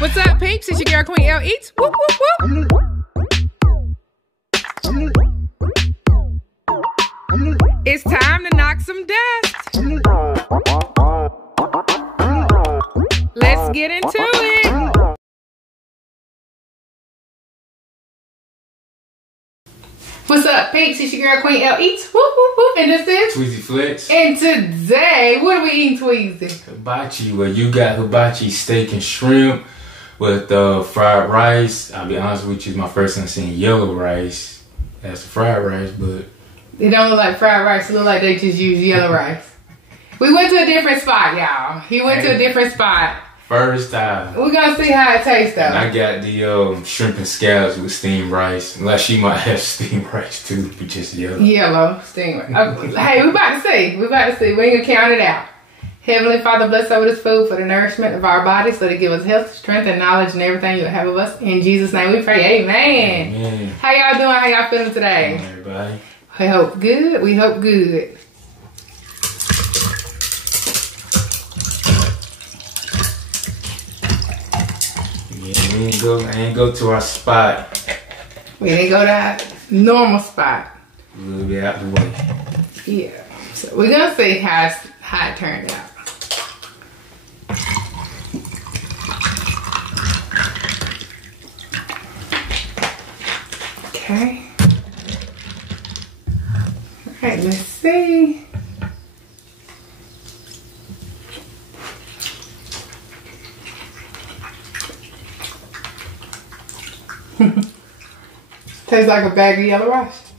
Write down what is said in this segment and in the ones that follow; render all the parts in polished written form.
What's up, peeps? It's your girl Queen L Eats. Whoop, whoop, whoop. It's time to knock some dust. Let's get into it. What's up, peeps? It's your girl Queen L Eats. Whoop, whoop, whoop. And this is Tweezy Flex. And today, what are we eating, Tweezy? Hibachi. Well, you got hibachi steak and shrimp with fried rice. I'll be honest with you, it's my first time seeing yellow rice. That's fried rice, but It don't look like fried rice. It look like they just use yellow rice. We went to a different spot, y'all. He went to a different spot. first time. We're gonna see how it tastes, though. And I got the shrimp and scallops with steamed rice. Unless she might have steamed rice too, but just yellow. Yellow, steamed rice. Hey, we about to see. We about to see. We ain't gonna count it out. Heavenly Father, bless over this food for the nourishment of our bodies, so to give us health, strength, and knowledge and everything you'll have of us. In Jesus' name we pray. Amen. Amen. How y'all doing? How y'all feeling today? Come on, everybody. We hope good. We hope good. Yeah, we ain't go to our spot. We ain't go to our normal spot. A little bit out the way. Yeah. So we're gonna see how it turned out. Okay. Alright, let's see. Tastes like a bag of yellow rice.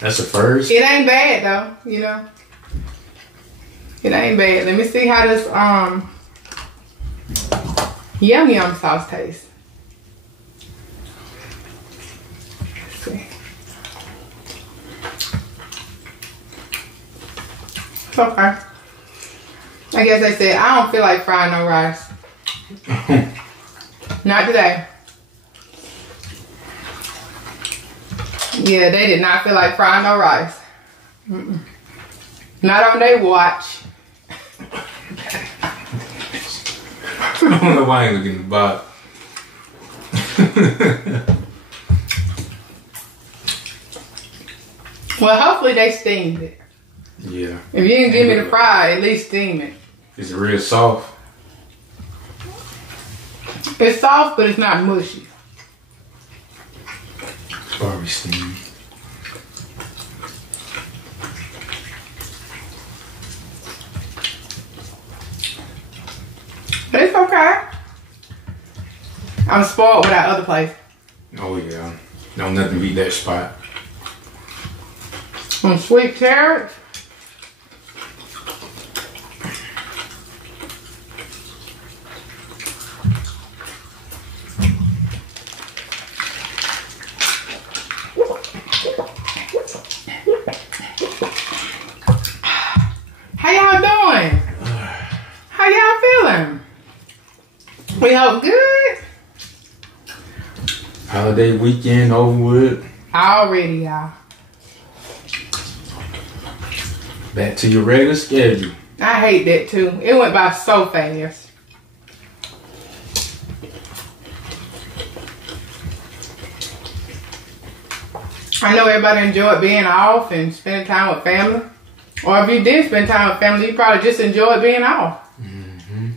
That's the first. It ain't bad though, you know. It ain't bad. Let me see how this yum yum sauce tastes. Let's see. It's okay. I guess they said I don't feel like frying no rice. Not today. Yeah, they did not feel like frying no rice. Not on their watch. I don't know why I ain't looking at the bottom. Well, hopefully they steamed it. Yeah. If you didn't give me the fry, at least steam it. It's real soft. It's soft, but it's not mushy. Probably steamed. But it's okay. I'm spoiled with that other place. Oh yeah. No, nothing beat that spot. Some sweet carrots. How y'all doing? How y'all feeling? We hope good. Holiday weekend over with. Already, y'all. Back to your regular schedule. I hate that too. It went by so fast. I know everybody enjoyed being off and spending time with family. Or if you did spend time with family, you probably just enjoyed being off. Mm-hmm.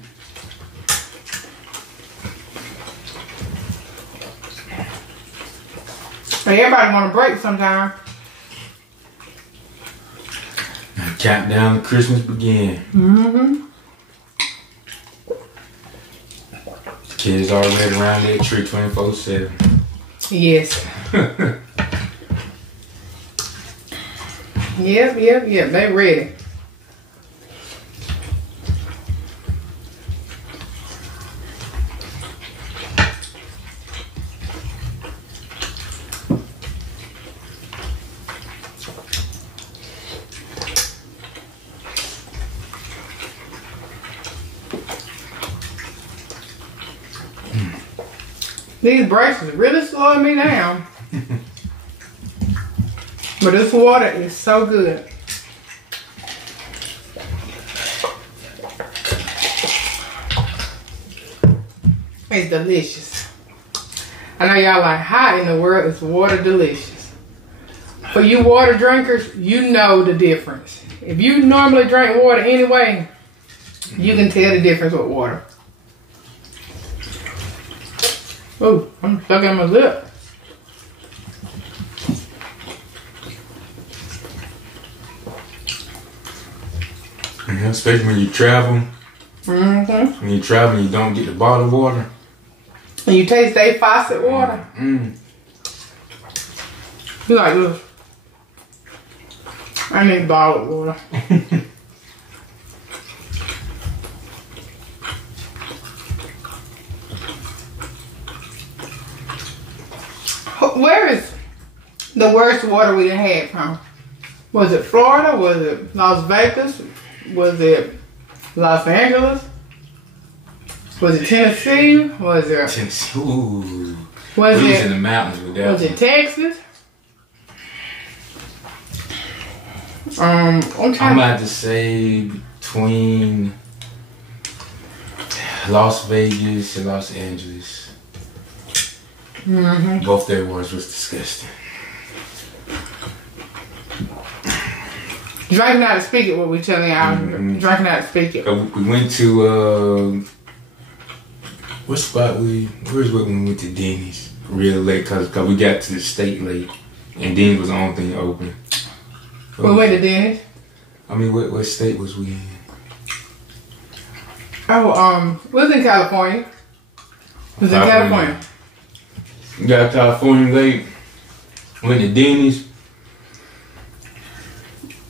But everybody want a break sometime. Now countdown to Christmas began. Mm-hmm. Kids already around that tree 24/7. Yes. Yep. They ready. These braces really slowing me down. But this water is so good. It's delicious. I know y'all like, how in the world is water delicious? For you water drinkers, you know the difference. If you normally drink water anyway, you can tell the difference with water. Oh, I'm stuck in my lip. Especially when you travel. When you travel and you don't get the bottled water. And you taste their faucet water. You like this? I need bottled water. Where is the worst water we had from? Was it Florida? Was it Las Vegas? Was it Los Angeles? Was it Tennessee? Was it Tennessee? Ooh. Was we it was in the mountains with that? Was it Texas? I'm about to say between Las Vegas and Los Angeles. Both their waters was disgusting. Drinking out of spigot, what we telling y'all. Drinking out of spigot. We went to what spot where's when we went to Denny's real late cause we got to the state late and Denny's was the only thing open. We went to Denny's. I mean, what state was we in? Oh, we was in California. We was in California. We got to California late. Went to Denny's.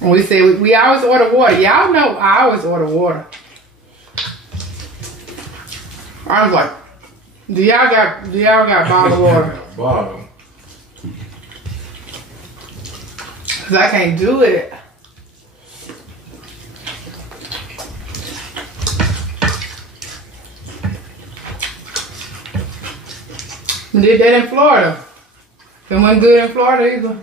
We said we always order water. Y'all know I always order water. I was like, do y'all got bottled water? Bottle. Cause I can't do it. We did that in Florida. It wasn't good in Florida either.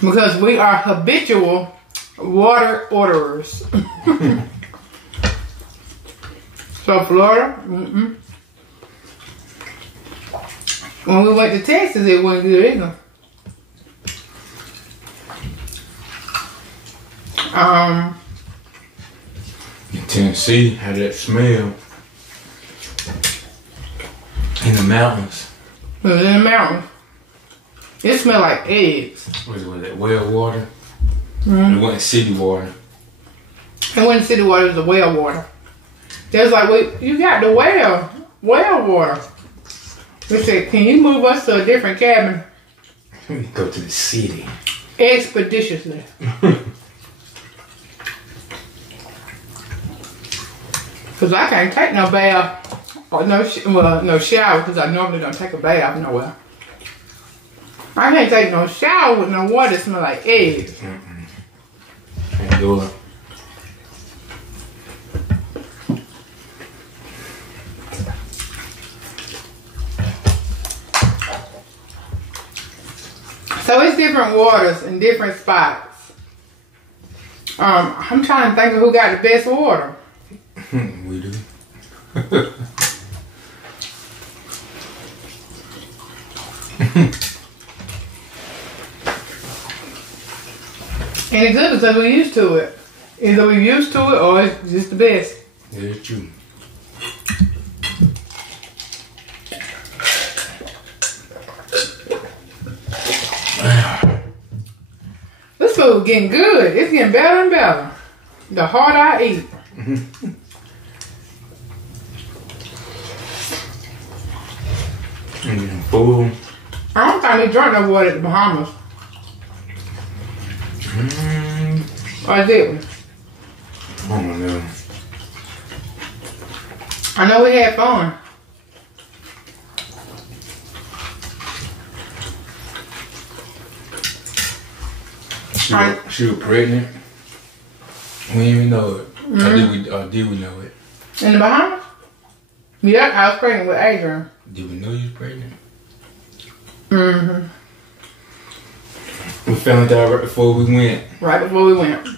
Because we are habitual water orderers. So Florida, when we went to Texas, it wasn't good either. In Tennessee, had that smell. In the mountains. It was in the mountains. It smelled like eggs. Was that well water? It wasn't city water. It wasn't city water, it was the well water. They was like, well, you got the well water. We said, can you move us to a different cabin? Go to the city. Expeditiously. Cause I can't take no bath or no shower because I normally don't take a bath nowhere. I can't take no shower with no water that smell like eggs. Can't do it. So it's different waters in different spots. I'm trying to think of who got the best water. We do. And it's good because we're used to it. Either we're used to it or it's just the best. Yeah, it's true. This food getting good. It's getting better and better. The harder I eat. I'm getting full. I don't think we drank no water at the Bahamas. Or did we? I don't know. I know we had fun. She was pregnant. We didn't even know it. Or did we know it? In the Bahamas? Yeah, I was pregnant with Adrian. Did we know you was pregnant? Mm-hmm. We found out right before we went. Right before we went.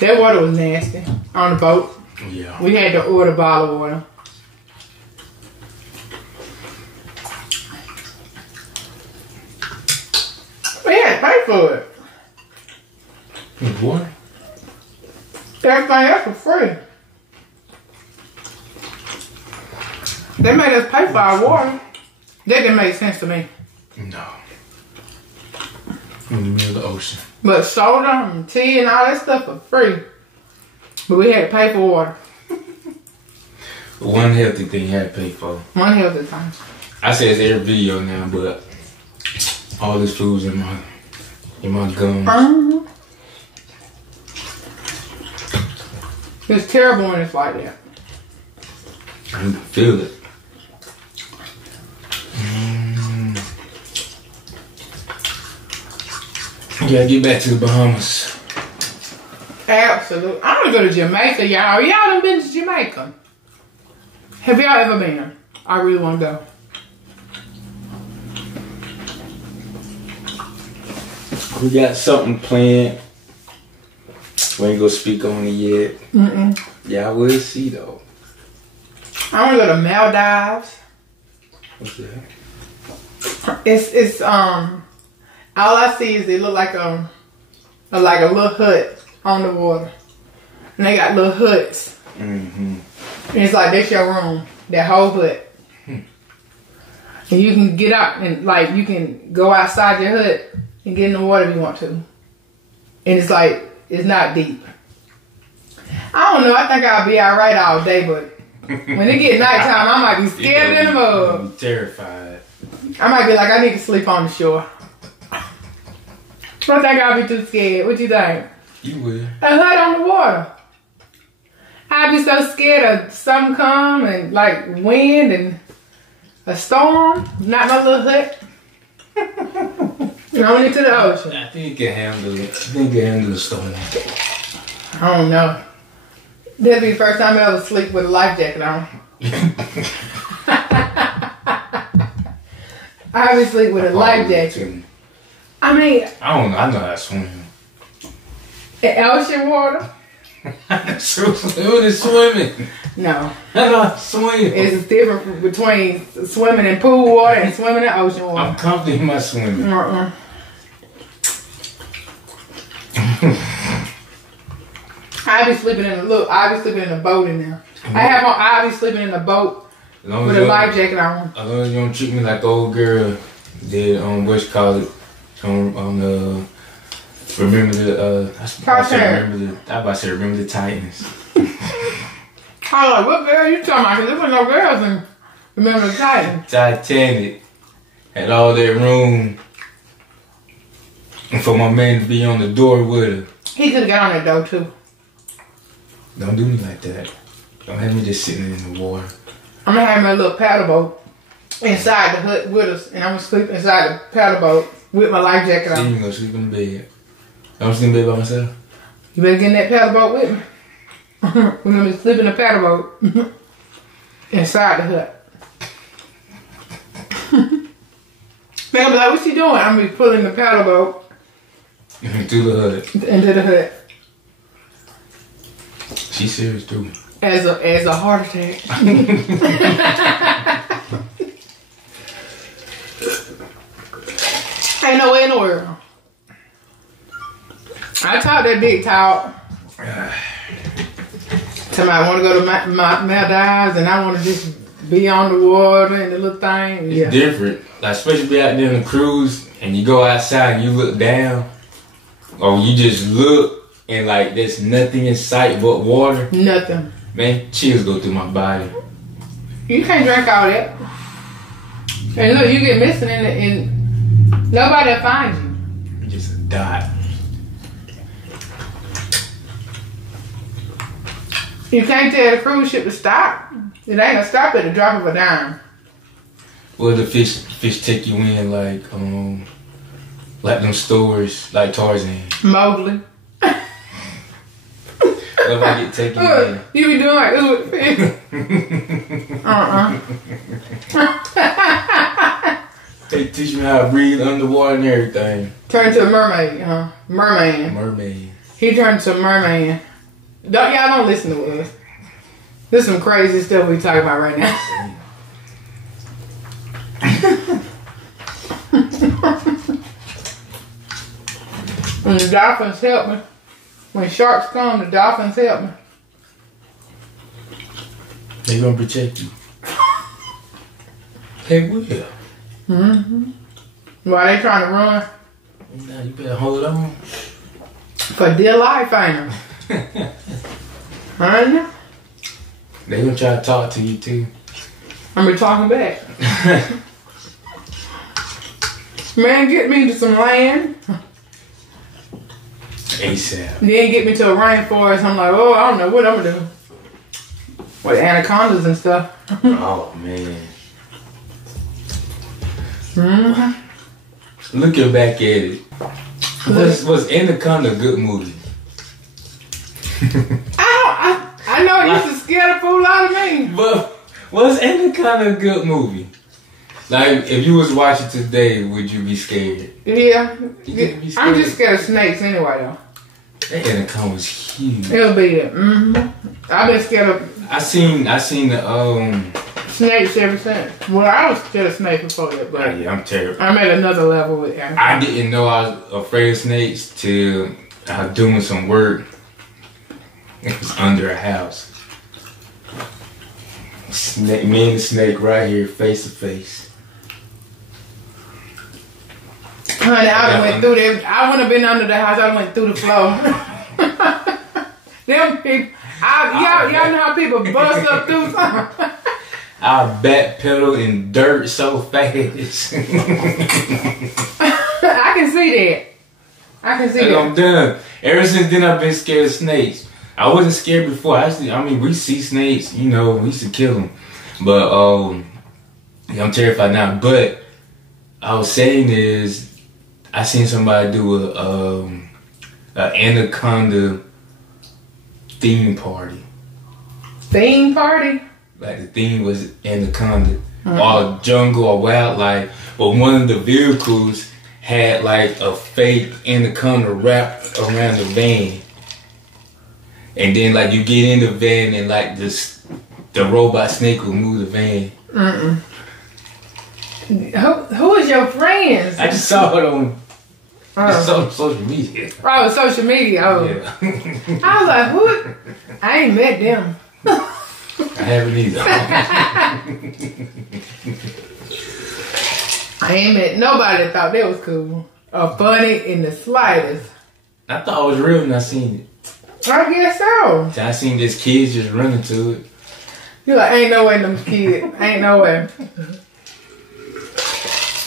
That water was nasty on the boat. Yeah. We had to order bottled water. We had to pay for it. What? Everything else was free. They made us pay for our water. That didn't make sense to me. No. In the middle of the ocean. But soda and tea and all that stuff was free. But we had to pay for water. One healthy thing you had to pay for. One healthy time. I say it's every video now, but all this food's in my gums. It's terrible when it's like that. I can feel it. You gotta get back to the Bahamas. Absolutely. I want to go to Jamaica, y'all. Y'all done been to Jamaica? Have y'all ever been? I really want to go. We got something planned. We ain't gonna speak on it yet. Yeah, I will see though. I want to go to Maldives. What's that? It's all I see is they look like a little hut on the water, and they got little huts. And it's like that's your room, that whole hut. And you can get out and like you can go outside your hut and get in the water if you want to. And it's like it's not deep. I don't know. I think I'll be all right all day, but when it get nighttime, I might be scared in the mud. I'm terrified. I might be like, I need to sleep on the shore. I don't think I'll be too scared. What you think? You will. A hut on the water. I'd be so scared of something come and like wind and a storm. Not my little hut. Going into the ocean. I think you can handle it. I think you can handle the storm. I don't know. That'll be the first time I ever sleep with a life jacket on. I always sleep with a life jacket. I mean, I don't know. I know how to swim. In ocean water? Swimming. No. I know how to swim. It's different between swimming in pool water and swimming in ocean water. I'm confident in my swimming. I be sleeping in a boat in there. I be sleeping in a boat with a life jacket on. As long as you don't treat me like the old girl did on what you call it. Remember the Titans. I was like, what girl you talking about? Because there was no girls in Remember the Titans. Titanic had all that room for my man to be on the door with her. He could have got on that door too. Don't do me like that. Don't have me just sitting in the water. I'm gonna have my little paddle boat inside the hut with us, and I'm gonna sleep inside the paddle boat with my life jacket on. Then you gonna sleep in bed. I'm sleep in bed by myself. You better get in that paddle boat with me. We're gonna be sleeping in the paddle boat inside the hut. They're gonna be like, "What's she doing?" I'm gonna be pulling the paddle boat into the hut. Into the hut. She's serious too. As a heart attack. Ain't no way in the world. I talk that big talk. Somebody want to go to Maldives and I want to just be on the water and the little thing. It's different. Like, especially be out there on a cruise and you go outside and you look down. Or you just look and like there's nothing in sight but water. Nothing. Man, chills go through my body. You can't drink all that. And look, you get missing in it and nobody will find you. You're just a dot. You can't tell the cruise ship to stop. It ain't gonna stop at the drop of a dime. Well, the fish take you in like them stories, like Tarzan. Mowgli. If I get taken in. You be doing like this with the fish. They teach me how to breathe underwater and everything. Turn to a mermaid, huh? Merman. Mermaid. He He turned to a merman. Y'all don't listen to us. This is some crazy stuff we talking about right now. When the dolphins help me. When sharks come, the dolphins help me. They gonna protect you. They will. Mm-hmm. Why they trying to run? Nah, you better hold on. For dear life, ain't it? Huh? They gonna try to talk to you too. I'm be talking back. Man, get me to some land. ASAP. Then get me to a rainforest. I'm like, oh, I don't know what I'm gonna do. With anacondas and stuff. Oh man. Mm-hmm. Looking back at it, was Anaconda a good movie? I know it used to scare the fool out of me. But was Anaconda a good movie? Like, if you was watching today, would you be scared? Yeah. Be scared? I'm just scared of snakes anyway, though. That Anaconda was huge. It'll be it. Mm-hmm. I've been scared of I seen the snakes ever since. Well, I was scared of snakes before that, but yeah, I'm terrible. I'm at another level with anaconda. I didn't know I was afraid of snakes till I was doing some work. It was under a house. Snake, me and the snake right here, face to face. Honey, I went through there. I wouldn't have been under the house. I went through the floor. Them people, y'all know how people bust up through something. I backpedal in dirt so fast. I can see that. I can see that. I'm done. Ever since then, I've been scared of snakes. I wasn't scared before. We see snakes, we used to kill them. But I'm terrified now. But I was saying is, I seen somebody do a anaconda theme party. Theme party? Like the theme was anaconda, or jungle or wildlife. But one of the vehicles had like a fake anaconda wrapped around the van. And then like you get in the van and like the robot snake will move the van. Who is your friends? I just saw it on social media. Oh, social media. Oh. Yeah. I was like, who? I ain't met them. I haven't either. I ain't met nobody that thought that was cool or funny in the slightest. I thought it was real when I seen it. I guess so. I seen this kid just running to it. You're like, ain't no way them kids. Ain't no way.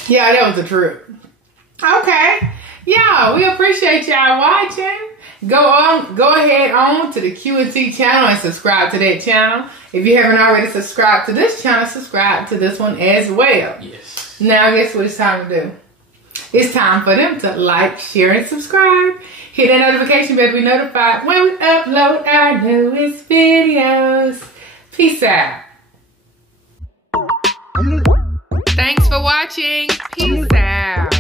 Yeah, that was a trip. Okay. Yeah, we appreciate y'all watching. Go ahead on to the Q&T channel and subscribe to that channel. If you haven't already subscribed to this channel, subscribe to this one as well. Yes. Now, guess what it's time to do? It's time for them to like, share, and subscribe. Hit that notification bell to be notified when we upload our newest videos. Peace out. Thanks for watching. Peace out.